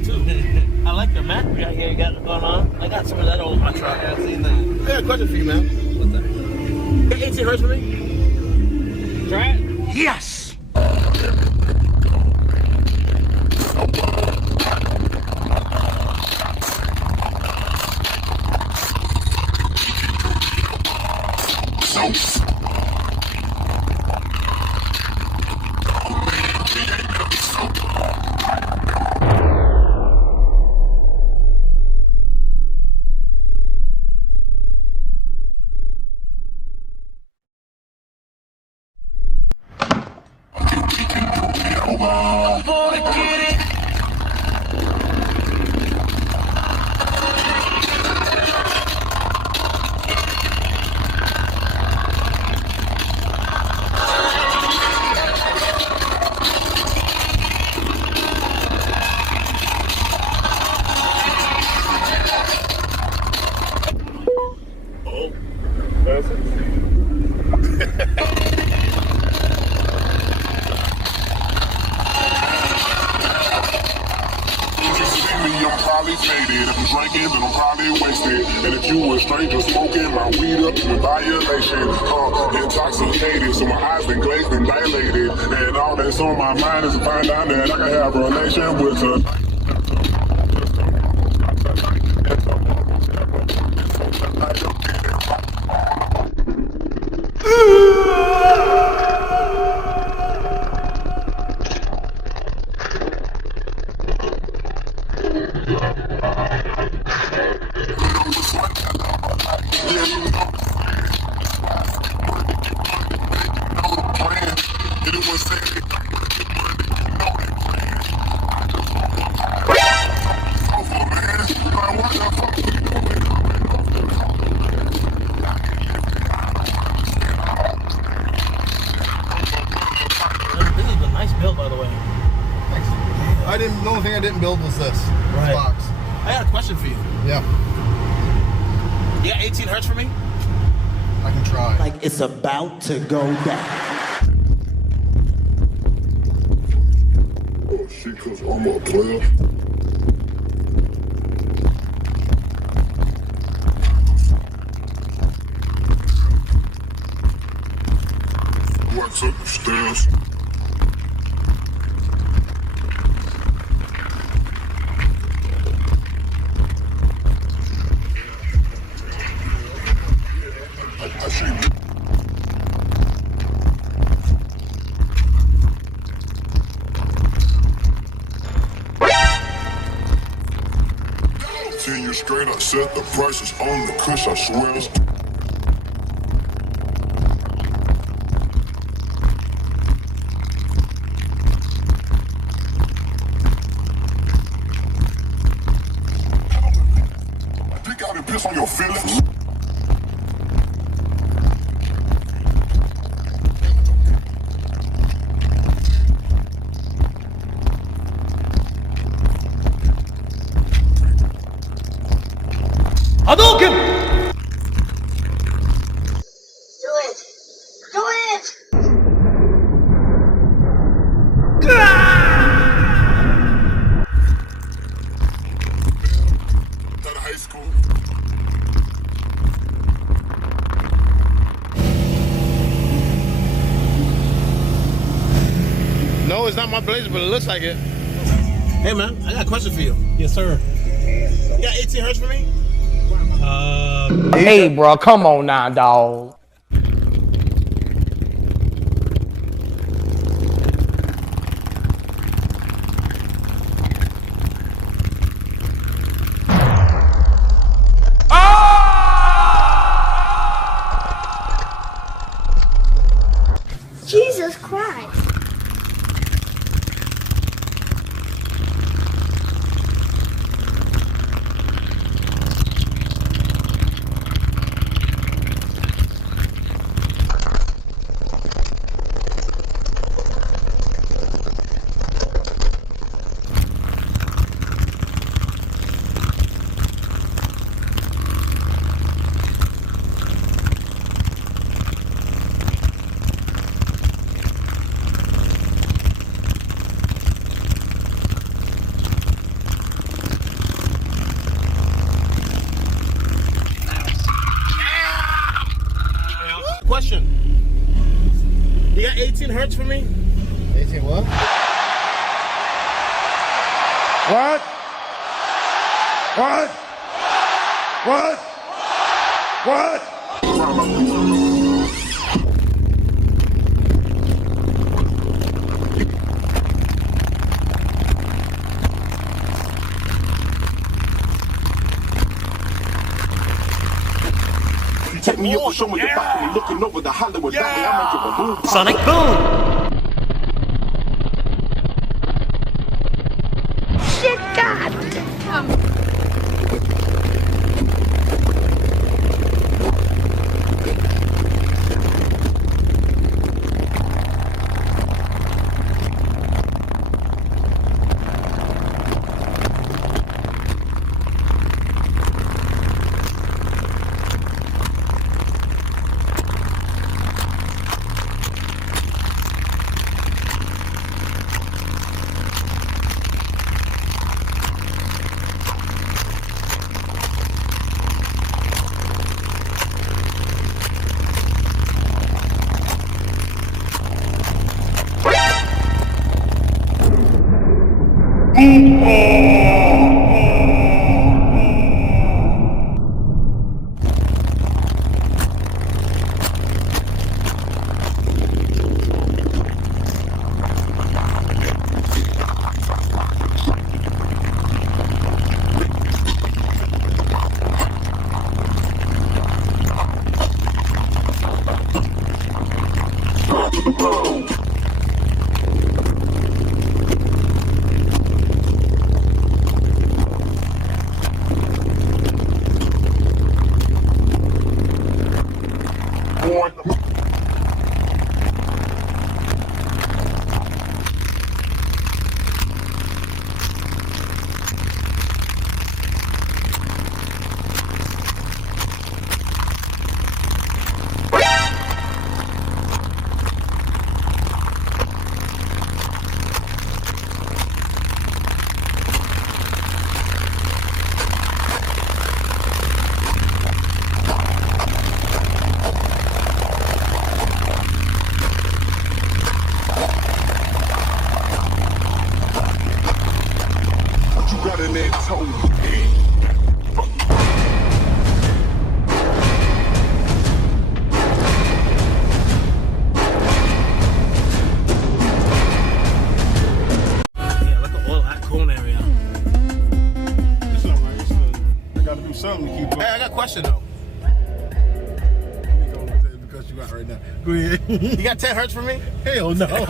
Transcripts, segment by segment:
today too. I like the Mac we got here. You got it going on. I got some of that old truck. Yeah, I've seen that. I got a question for you, man. What's that? Get 18 hertz for me. Try it. Yes. Drinking, then I'm probably wasted. And if you a stranger smoking my weed up in violation, intoxicated, so my eyes been glazed and dilated. And all that's on my mind is to find out that I can have a relation with her. The only thing I didn't build was this right. box. I got a question for you. Yeah. You got 18 hertz for me? I can try. Like it's about to go down. Oh shit, cause I'm a player. What's up the stairs? Straight, I set the prices on the kush, I swear. Pick out and piss on your feelings. Hadouken! Do it! Do it! Out of high school. No, it's not my blazer, but it looks like it. Hey man, I got a question for you. Yes, sir. You got 18 hertz for me? Hey, bro, come on now, dog. Jesus Christ! 18 hertz for me? 18 what? What? What? What? What? Take me up, show me your back, and looking over the Hollywood Valley. I'm making a move. Sonic Boom! Shit, God! Hey, I got a question though. Because you got right now. Go ahead. You got 10 hertz for me? Hell no.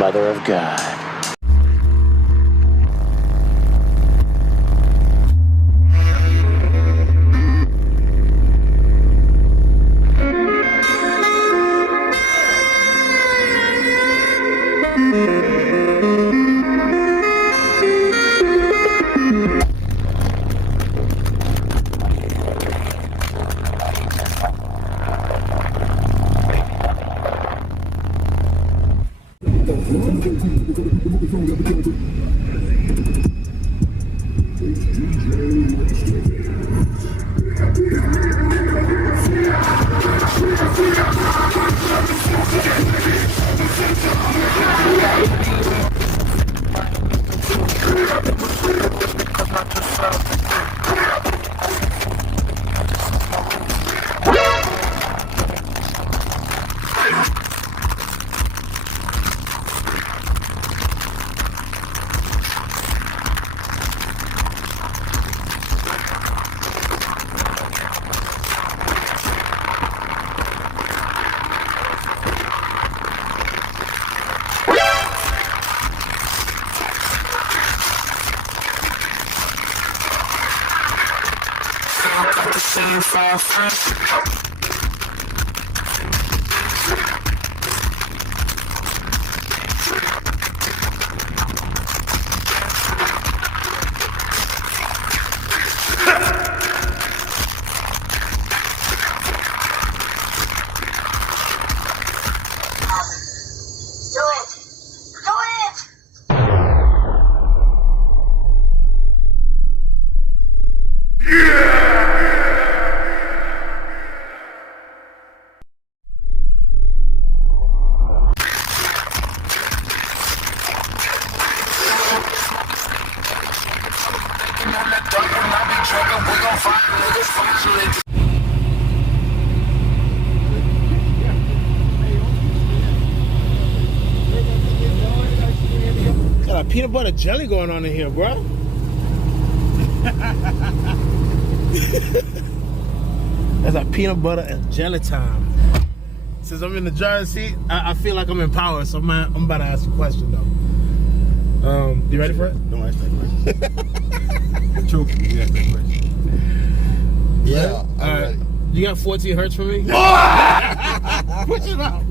Mother of God. Got a peanut butter jelly going on in here, bro. That's a peanut butter and jelly time. Since I'm in the driver's seat, I feel like I'm in power, so I'm about to ask a question though. You ready for it? Don't ask that question. You're choking. You ask that question. Yeah. All right. You got 14 hertz for me? Push it out.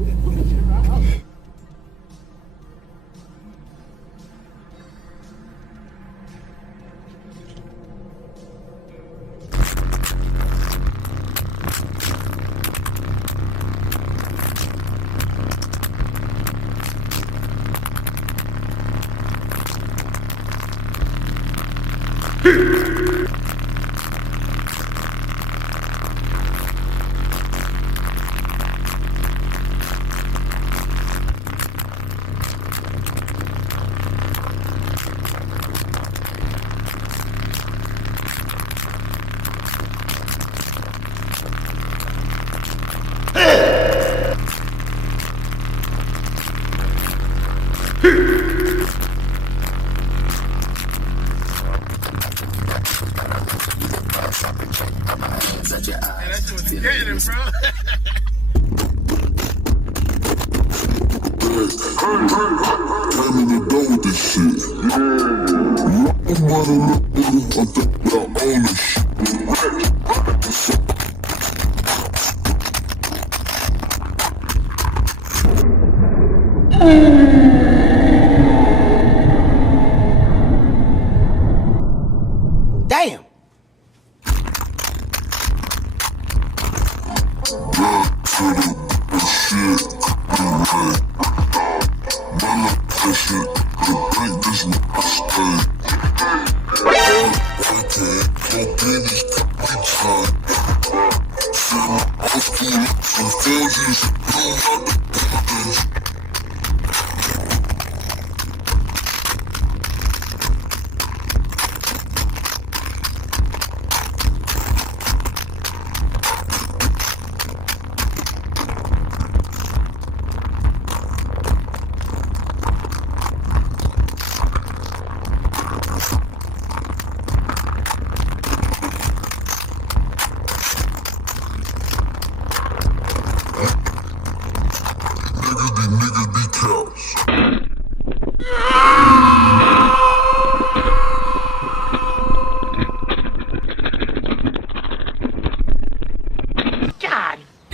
Damn.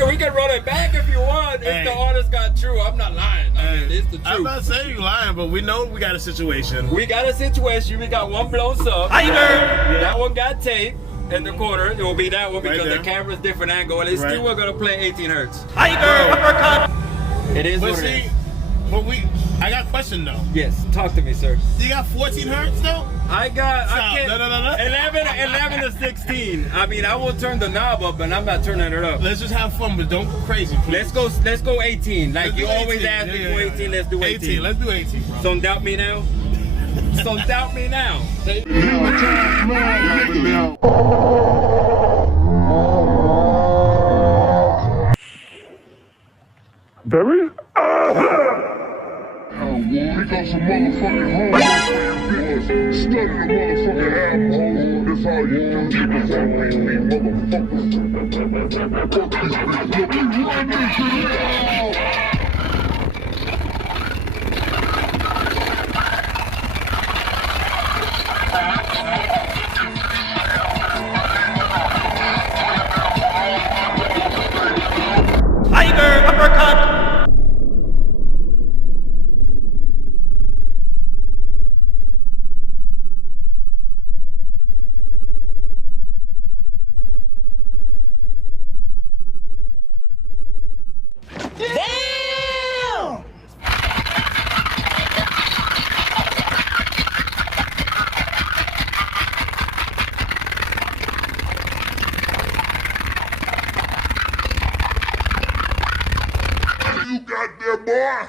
We can run it back if you want. If the artist got true, I'm not lying. I mean, it's the truth. I'm not saying you're lying, but we know we got a situation. We got a situation. We got one blown sub. That one got tape in the corner. It will be that one because the camera's different angle, and it's still we're gonna play 18 hertz. It is what it is. But I got a question though. Yes, talk to me, sir. You got 14 hertz though? I can't. No. 11 to 16. I mean, I will turn the knob up, but I'm not turning it up. Let's just have fun, but don't go crazy, please. Let's go 18. Like Let's you do always 18. ask me for 18. Let's do 18. Let's do 18, bro. Don't doubt me now. Don't doubt me now. Barry? We got some motherfucking homies, study the motherfucking album, that's all you do, niggas that ain't me, motherfuckers. Fuck this bitch, look, we run this shit out. got there, boy?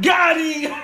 Got him!